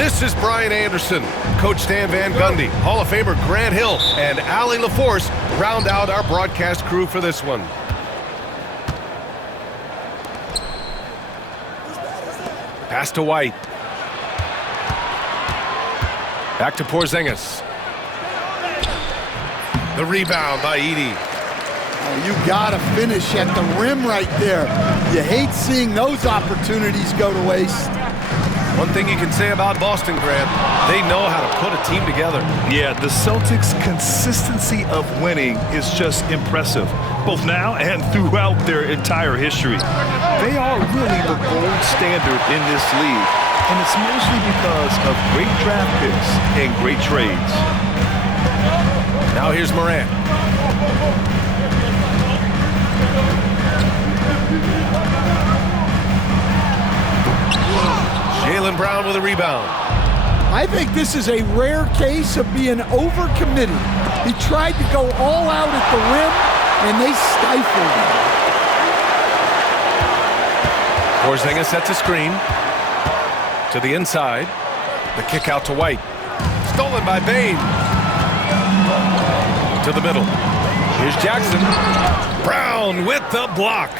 This is Brian Anderson. Coach Stan Van Gundy, Hall of Famer Grant Hill, and Allie LaForce round out our broadcast crew for this one. Pass to White. Back to Porzingis. The rebound by Edey. Oh, you gotta finish at the rim right there. You hate seeing those opportunities go to waste. One thing you can say about Boston, Grant, they know how to put a team together. Yeah, the Celtics' consistency of winning is just impressive, both now and throughout their entire history. They are really the gold standard in this league, and it's mostly because of great draft picks and great trades. Now here's Morant. Jaylen Brown with a rebound. I think this is a rare case of being overcommitted. He tried to go all out at the rim, and they stifled him. Porzingis sets a screen. To the inside. The kick out to White. Stolen by Bane. To the middle. Here's Jackson. Brown with the block.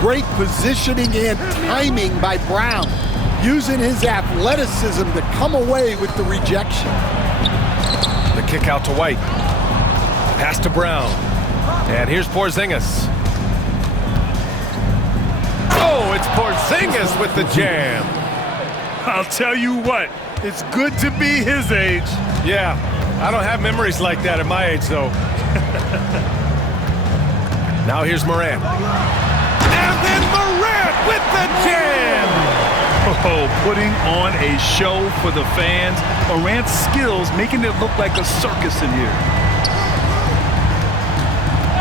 Great positioning and timing by Brown, using his athleticism to come away with the rejection. The kick out to White. Pass to Brown. And here's Porzingis. Oh, it's Porzingis with the jam. I'll tell you what, it's good to be his age. Yeah, I don't have memories like that at my age, though. Now here's Morant. And then Morant with the jam! Oh, putting on a show for the fans. Morant's skills making it look like a circus in here.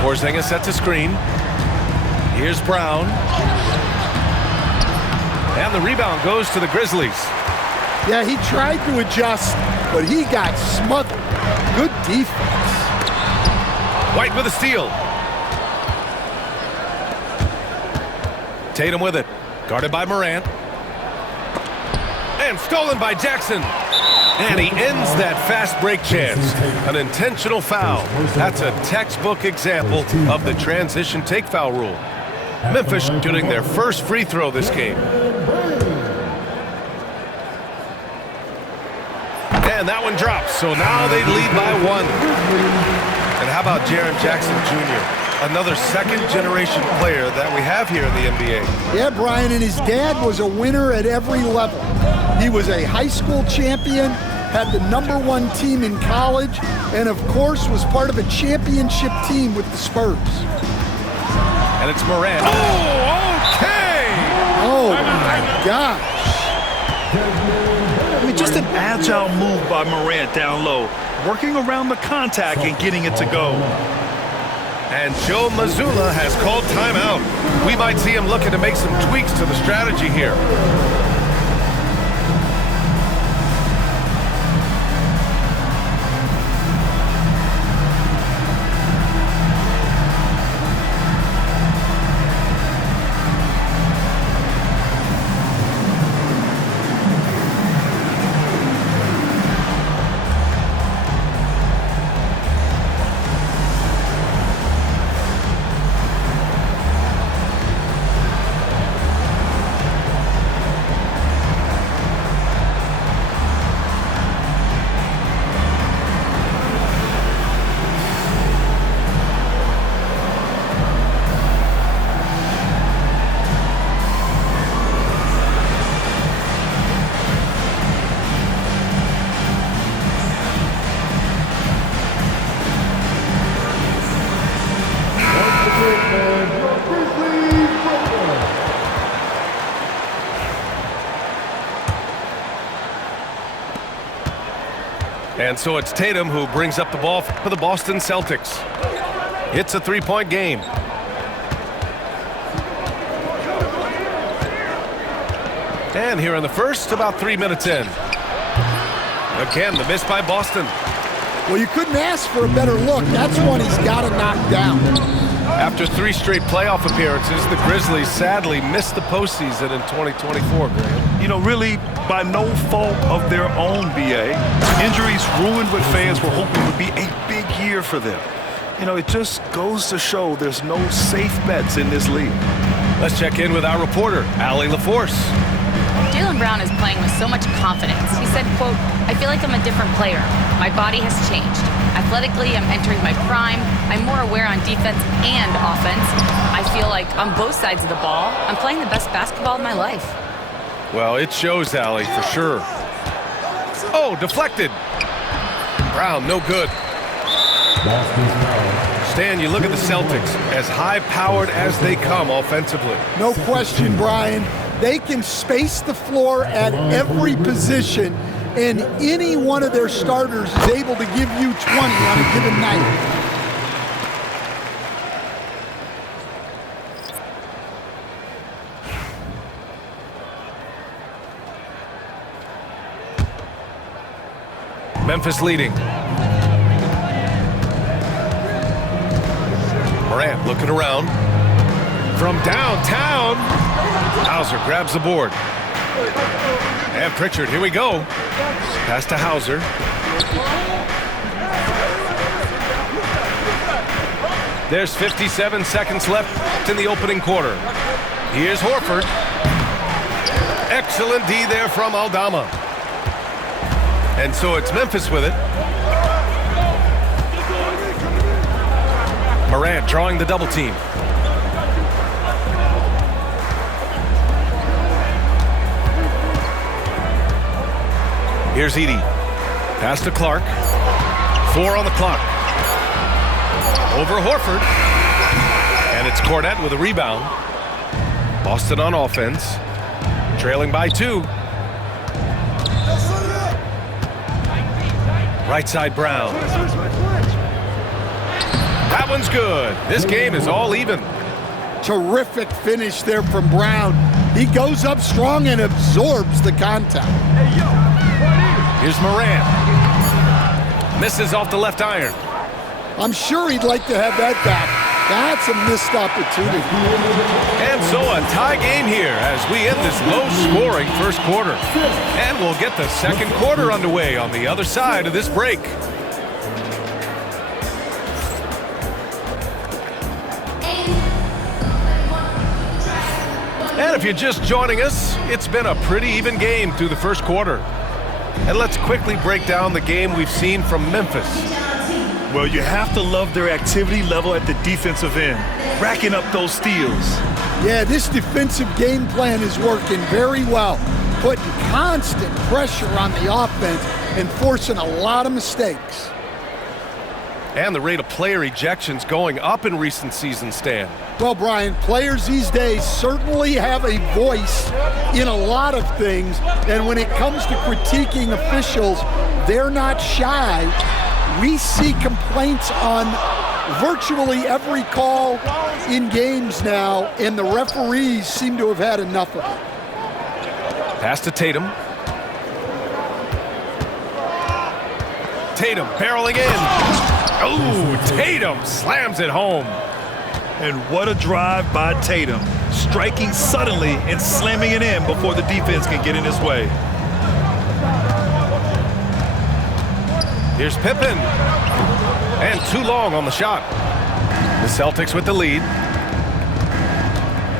Porzingis sets a screen. Here's Brown. And the rebound goes to the Grizzlies. Yeah, he tried to adjust, but he got smothered. Good defense. White with a steal. Tatum with it. Guarded by Morant. And stolen by Jackson. And he ends that fast break chance. An intentional foul. That's a textbook example of the transition take foul rule. Memphis shooting their first free throw this game. And that one drops, so now they lead by one. And how about Jaren Jackson Jr., another second-generation player that we have here in the NBA? Yeah, Brian, and his dad was a winner at every level. He was a high school champion, had the #1 team in college, and of course was part of a championship team with the Spurs. And it's Morant. Oh, okay! Oh, my gosh. I mean, just an agile move by Morant down low, working around the contact and getting it to go. And Joe Mazzulla has called timeout. We might see him looking to make some tweaks to the strategy here. And so it's Tatum who brings up the ball for the Boston Celtics. It's a three-point game. And here in the first, about 3 minutes in. Again, the miss by Boston. Well, you couldn't ask for a better look. That's one he's got to knock down. After 3 straight playoff appearances, the Grizzlies sadly missed the postseason in 2024, Graham. You know, really by no fault of their own, BA. Injuries ruined what fans were hoping would be a big year for them. You know, it just goes to show there's no safe bets in this league. Let's check in with our reporter, Allie LaForce. Jaylen Brown is playing with so much confidence. He said, quote, "I feel like I'm a different player. My body has changed. Athletically, I'm entering my prime. I'm more aware on defense and offense. I feel like on both sides of the ball, I'm playing the best basketball of my life." Well, it shows, Allie, for sure. Oh, deflected. Brown, no good. Stan, you look at the Celtics, as high-powered as they come offensively. No question, Brian. They can space the floor at every position, and any one of their starters is able to give you 20 on a given night. Memphis leading. Morant looking around. From downtown, Hauser grabs the board. And Pritchard, here we go. Pass to Hauser. There's 57 seconds left in the opening quarter. Here's Horford. Excellent D there from Aldama. And so it's Memphis with it. Morant drawing the double team. Here's Edey. Pass to Clark. 4 on the clock. Over Horford. And it's Cornette with a rebound. Boston on offense. Trailing by 2. Right side Brown. That one's good. This game is all even. Terrific finish there from Brown. He goes up strong and absorbs the contact. Here's Morant. Misses off the left iron. I'm sure he'd like to have that back. That's a missed opportunity. And so a tie game here as we end this low-scoring first quarter. And we'll get the second quarter underway on the other side of this break. And if you're just joining us, it's been a pretty even game through the first quarter. And let's quickly break down the game we've seen from Memphis. Well, you have to love their activity level at the defensive end, racking up those steals. Yeah, this defensive game plan is working very well, putting constant pressure on the offense and forcing a lot of mistakes. And the rate of player ejections going up in recent seasons, Stan. Well, Brian, players these days certainly have a voice in a lot of things, and when it comes to critiquing officials, they're not shy. We see complaints on virtually every call in games now, and the referees seem to have had enough of it. Pass to Tatum. Tatum barreling in. Oh, Tatum slams it home. And what a drive by Tatum, striking suddenly and slamming it in before the defense can get in his way. Here's Pippen. And too long on the shot. The Celtics with the lead.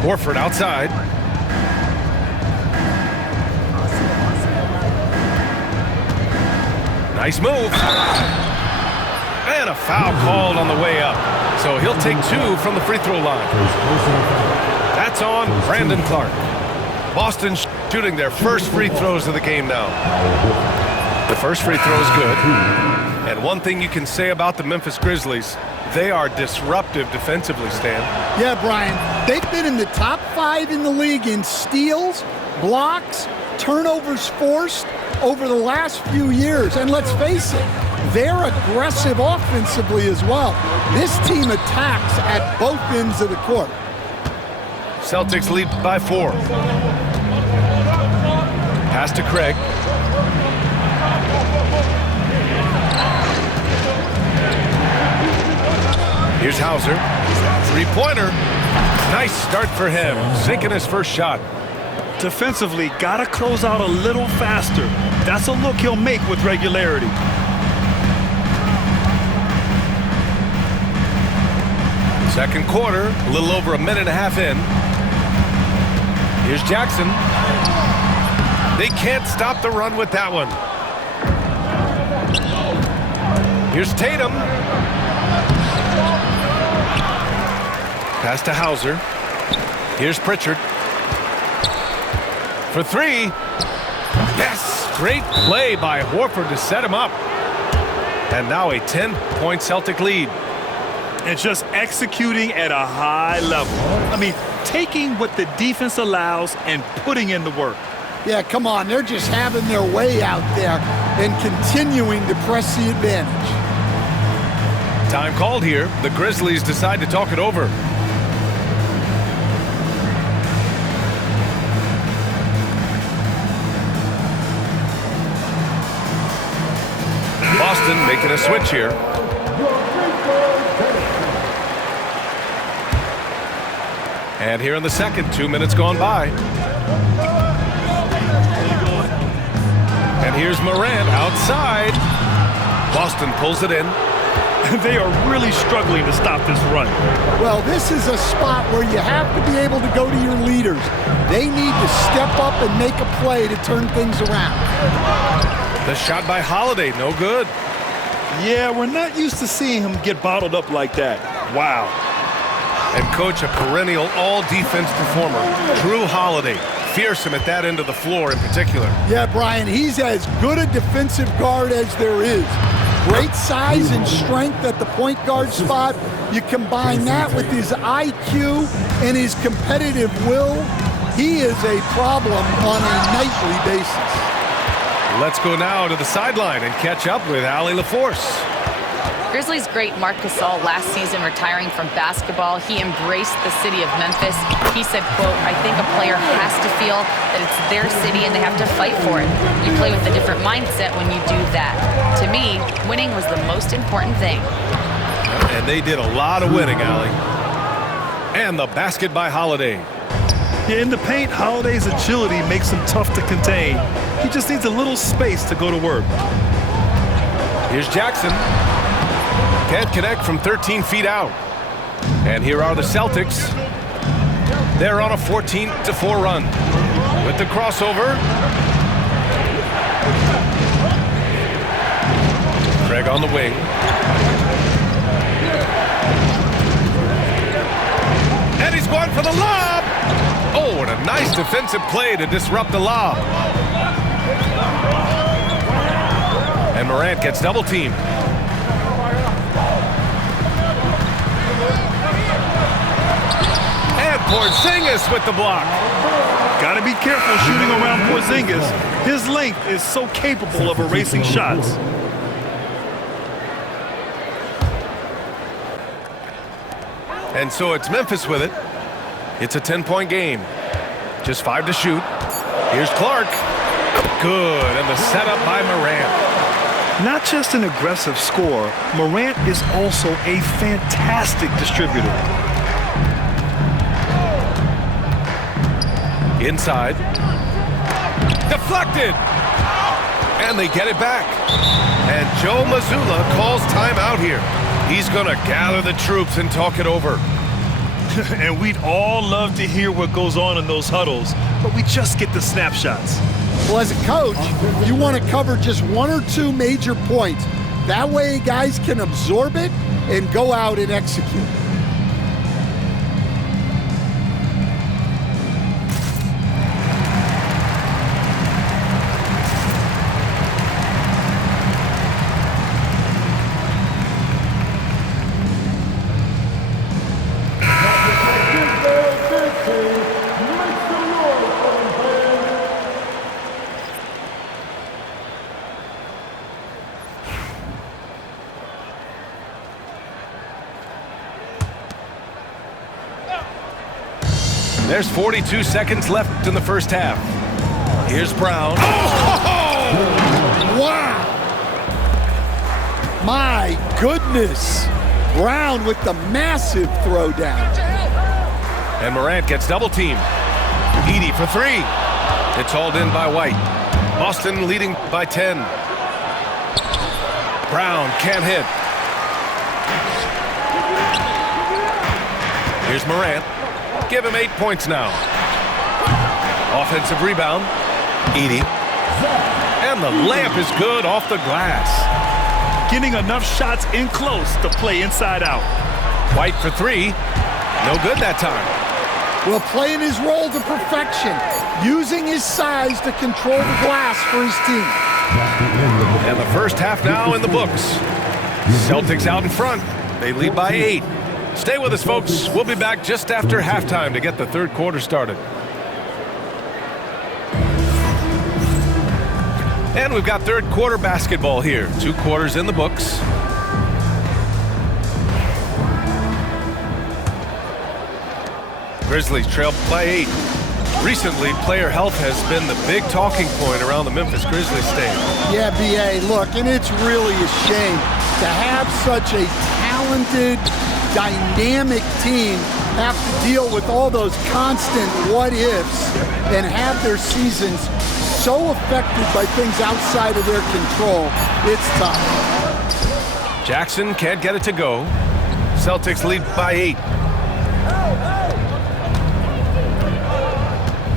Horford outside. Nice move. And a foul called on the way up. So he'll take 2 from the free throw line. That's on Brandon Clark. Boston shooting their first free throws of the game now. The first free throw is good. And one thing you can say about the Memphis Grizzlies, they are disruptive defensively, Stan. Yeah, Brian, they've been in the top 5 in the league in steals, blocks, turnovers forced over the last few years. And let's face it, they're aggressive offensively as well. This team attacks at both ends of the court. Celtics lead by 4. Pass to Craig. Here's Hauser. Three-pointer. Nice start for him, sinking his first shot. Defensively, gotta close out a little faster. That's a look he'll make with regularity. Second quarter, a little over a minute and a half in. Here's Jackson. They can't stop the run with that one. Here's Tatum. Pass to Hauser. Here's Pritchard. For three. Yes! Great play by Horford to set him up. And now a 10-point Celtic lead. And just executing at a high level. I mean, taking what the defense allows and putting in the work. Yeah, come on. They're just having their way out there and continuing to press the advantage. Time called here. The Grizzlies decide to talk it over. Boston making a switch here. And here in the second, 2 minutes gone by. And here's Morant outside. Boston pulls it in. They are really struggling to stop this run. Well, this is a spot where you have to be able to go to your leaders. They need to step up and make a play to turn things around. The shot by Holiday, no good. Yeah, we're not used to seeing him get bottled up like that. Wow. And coach, a perennial all-defense performer, Drew Holiday. Fearsome at that end of the floor in particular. Yeah, Brian, he's as good a defensive guard as there is. Great size and strength at the point guard spot. You combine that with his IQ and his competitive will, he is a problem on a nightly basis. Let's go now to the sideline and catch up with Allie LaForce. Grizzlies great Marc Gasol last season retiring from basketball. He embraced the city of Memphis. He said, quote, I think a player has to feel that it's their city and they have to fight for it. You play with a different mindset when you do that. To me, winning was the most important thing. And they did a lot of winning, Allie. And the basket by Holiday. Yeah, in the paint, Holiday's agility makes him tough to contain. He just needs a little space to go to work. Here's Jackson. Can't connect from 13 feet out. And here are the Celtics. They're on a 14-4 run. With the crossover. Craig on the wing. And he's going for the lob. Oh, and a nice defensive play to disrupt the lob. And Morant gets double-teamed. And Porzingis with the block. Got to be careful shooting around Porzingis. His length is so capable of erasing shots. And so it's Memphis with it. It's a 10-point game. Just 5 to shoot. Here's Clark. Good, and the setup by Morant. Not just an aggressive scorer, Morant is also a fantastic distributor. Inside. Deflected. And they get it back. And Joe Mazzulla calls timeout here. He's going to gather the troops and talk it over. And we'd all love to hear what goes on in those huddles, but we just get the snapshots. Well, as a coach, you want to cover just 1 or 2 major points. That way guys can absorb it and go out and execute. There's 42 seconds left in the first half. Here's Brown. Oh! Wow! My goodness! Brown with the massive throwdown. And Morant gets double teamed. Edey for three. It's hauled in by White. Boston leading by 10. Brown can't hit. Here's Morant. Give him 8 points now. Offensive rebound. Edey. And the layup is good off the glass. Getting enough shots in close to play inside out. White for three. No good that time. Well, playing his role to perfection, using his size to control the glass for his team. And the first half now in the books. Celtics out in front. They lead by 8. Stay with us, folks. We'll be back just after halftime to get the third quarter started. And we've got third quarter basketball here. 2 quarters in the books. Grizzlies trail by 8. Recently, player health has been the big talking point around the Memphis Grizzlies stadium. Yeah, B.A., look, and it's really a shame to have such a talented, dynamic team have to deal with all those constant what-ifs and have their seasons so affected by things outside of their control. It's tough. Jackson can't get it to go. Celtics lead by 8.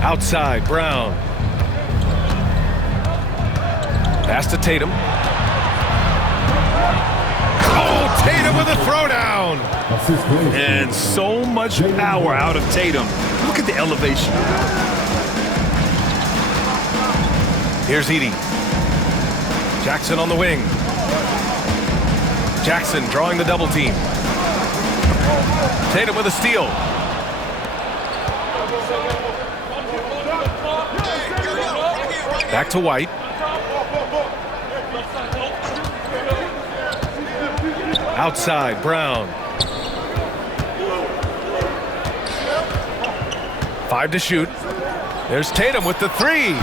Outside, Brown. Pass to Tatum. Oh, Tatum with a throwdown. And so much power out of Tatum. Look at the elevation. Here's Edey. Jackson on the wing. Jackson drawing the double team. Tatum with a steal. Back to White. Outside, Brown. 5 to shoot. There's Tatum with the three.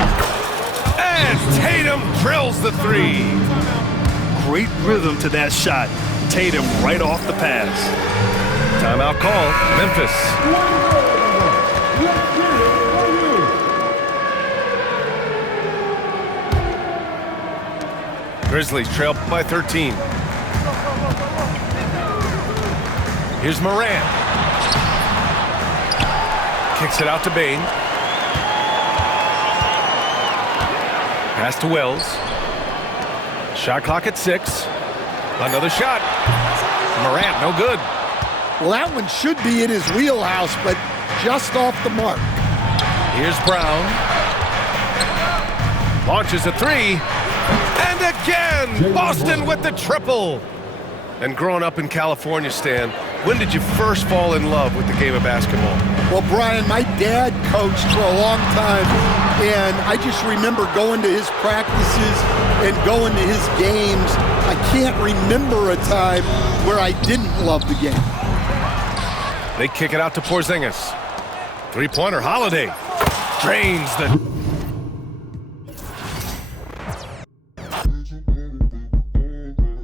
And Tatum drills the three. Great rhythm to that shot. Tatum right off the pass. Timeout call, Memphis. Grizzlies trail by 13. Here's Morant. Kicks it out to Bane. Pass to Wells. Shot clock at 6. Another shot. Morant, no good. Well, that one should be in his wheelhouse, but just off the mark. Here's Brown. Launches a three. And again, Boston with the triple. And growing up in California, Stan, when did you first fall in love with the game of basketball? Well, Brian, my dad coached for a long time, and I just remember going to his practices and going to his games. I can't remember a time where I didn't love the game. They kick it out to Porzingis. Three-pointer, Holiday. Drains the